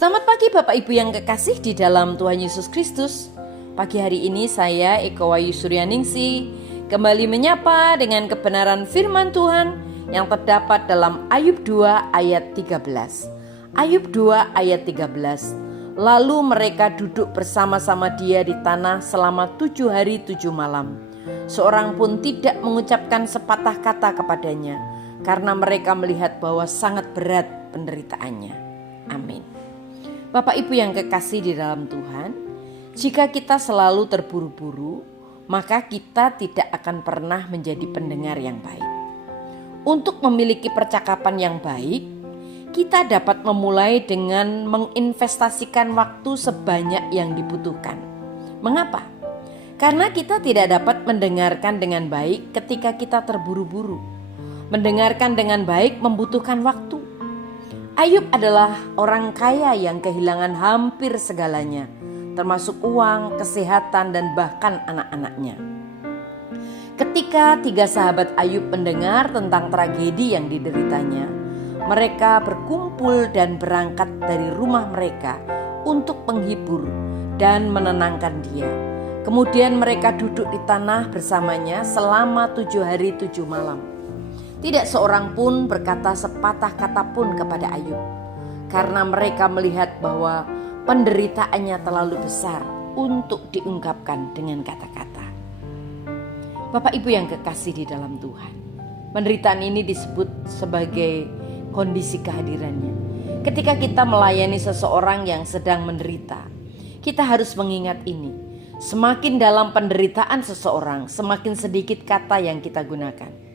Selamat pagi Bapak Ibu yang kekasih di dalam Tuhan Yesus Kristus. Pagi hari ini saya Eko Wayu Suryaningsih kembali menyapa dengan kebenaran firman Tuhan yang terdapat dalam Ayub 2 ayat 13. Ayub 2 ayat 13. Lalu mereka duduk bersama-sama dia di tanah selama 7 hari 7 malam. Seorang pun tidak mengucapkan sepatah kata kepadanya, karena mereka melihat bahwa sangat berat penderitaannya. Amin. Bapak Ibu yang kekasih di dalam Tuhan, jika kita selalu terburu-buru, maka kita tidak akan pernah menjadi pendengar yang baik. Untuk memiliki percakapan yang baik, kita dapat memulai dengan menginvestasikan waktu sebanyak yang dibutuhkan. Mengapa? Karena kita tidak dapat mendengarkan dengan baik ketika kita terburu-buru. Mendengarkan dengan baik membutuhkan waktu. Ayub adalah orang kaya yang kehilangan hampir segalanya, termasuk uang, kesehatan, dan bahkan anak-anaknya. Ketika 3 sahabat Ayub mendengar tentang tragedi yang dideritanya, mereka berkumpul dan berangkat dari rumah mereka untuk menghibur dan menenangkan dia. Kemudian mereka duduk di tanah bersamanya selama 7 hari 7 malam. Tidak seorang pun berkata sepatah kata pun kepada Ayub, karena mereka melihat bahwa penderitaannya terlalu besar untuk diungkapkan dengan kata-kata. Bapak Ibu yang kekasih di dalam Tuhan, penderitaan ini disebut sebagai kondisi kehadirannya. Ketika kita melayani seseorang yang sedang menderita, kita harus mengingat ini. Semakin dalam penderitaan seseorang, semakin sedikit kata yang kita gunakan.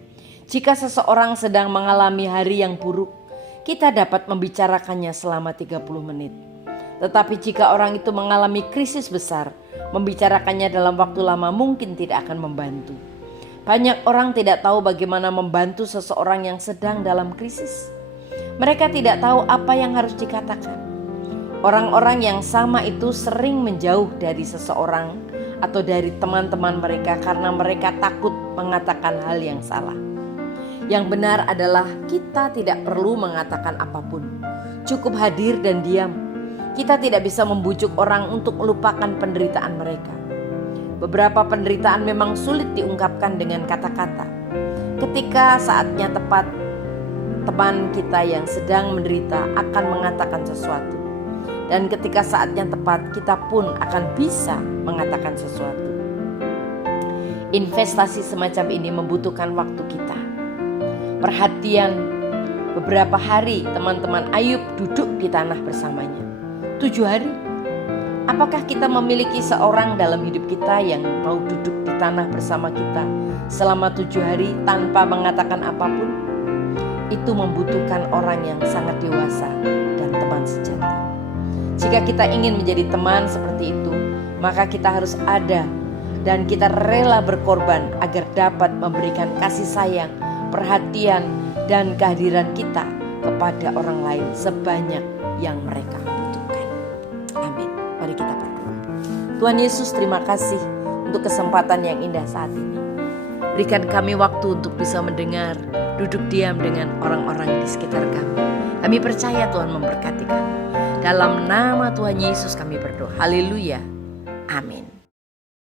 Jika seseorang sedang mengalami hari yang buruk, kita dapat membicarakannya selama 30 menit. Tetapi jika orang itu mengalami krisis besar, membicarakannya dalam waktu lama mungkin tidak akan membantu. Banyak orang tidak tahu bagaimana membantu seseorang yang sedang dalam krisis. Mereka tidak tahu apa yang harus dikatakan. Orang-orang yang sama itu sering menjauh dari seseorang atau dari teman-teman mereka karena mereka takut mengatakan hal yang salah. Yang benar adalah kita tidak perlu mengatakan apapun. Cukup hadir dan diam. Kita tidak bisa membujuk orang untuk melupakan penderitaan mereka. Beberapa penderitaan memang sulit diungkapkan dengan kata-kata. Ketika saatnya tepat, teman kita yang sedang menderita akan mengatakan sesuatu. Dan ketika saatnya tepat, kita pun akan bisa mengatakan sesuatu. Investasi semacam ini membutuhkan waktu kita. Perhatian. Beberapa hari teman-teman Ayub duduk di tanah bersamanya. 7 hari. Apakah kita memiliki seorang dalam hidup kita yang mau duduk di tanah bersama kita selama 7 hari tanpa mengatakan apapun? Itu membutuhkan orang yang sangat dewasa dan teman sejati. Jika kita ingin menjadi teman seperti itu, maka kita harus ada dan kita rela berkorban agar dapat memberikan kasih sayang, perhatian, dan kehadiran kita kepada orang lain sebanyak yang mereka butuhkan. Amin. Mari kita berdoa. Tuhan Yesus, terima kasih untuk kesempatan yang indah saat ini. Berikan kami waktu untuk bisa mendengar, duduk diam dengan orang-orang di sekitar kami. Kami percaya Tuhan memberkati kami. Dalam nama Tuhan Yesus kami berdoa. Haleluya. Amin.